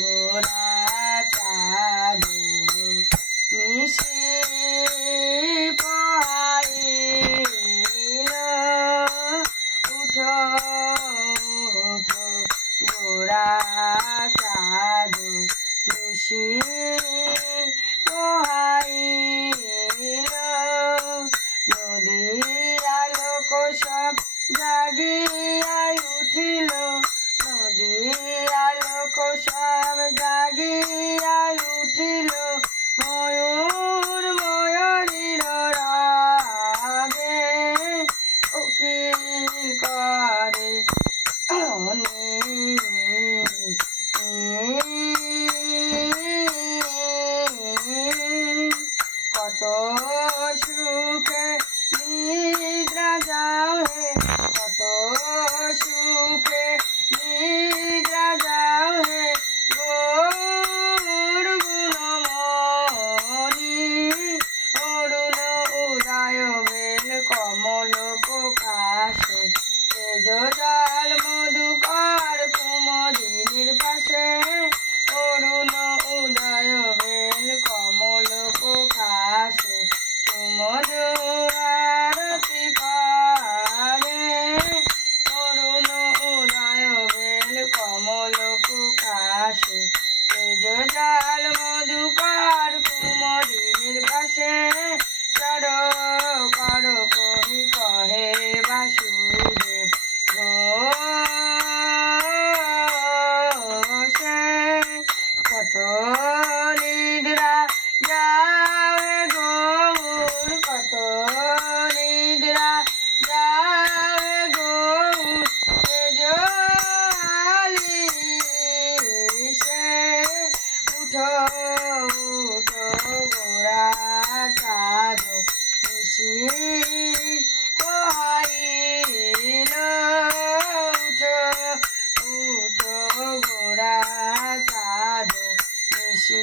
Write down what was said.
গোরা চাঁদ নিশি পোহাইল উঠো উঠো গোরা চাঁদ নিশি পোহাইল নদী আলোক সব জাগিয়াই উঠিল নদী আলোক সব জাগিয়াই উঠিল ময়ূর ময়ূরীর রাগে উকিল করে কত সুখে নিদ্রা যাও হে কত সুখে নিদ্রা যাও হে গৌর গুণমণি অরুণ উদয় বেল কমল প্রকাশে তেজ জল মধুকর কুমদিনীর পাশে অরুণ উদয় বেল কমল প্রকাশে সুমধুর আরতি করে অরুণ উদয় বেল কমল প্রকাশে তেজ জল মধুকর কুমদিনীর পাশে চর কর কহি কহে বাসুদেব ঘোষে কত নিদ্রা যাও হে গৌর কত নিদ্রা যাও হে গৌর তেজ আলিসে উঠো উঠো গোরা চাঁদ নিশি পোহাইল উঠো উঠো গোরা চাঁদ নিশি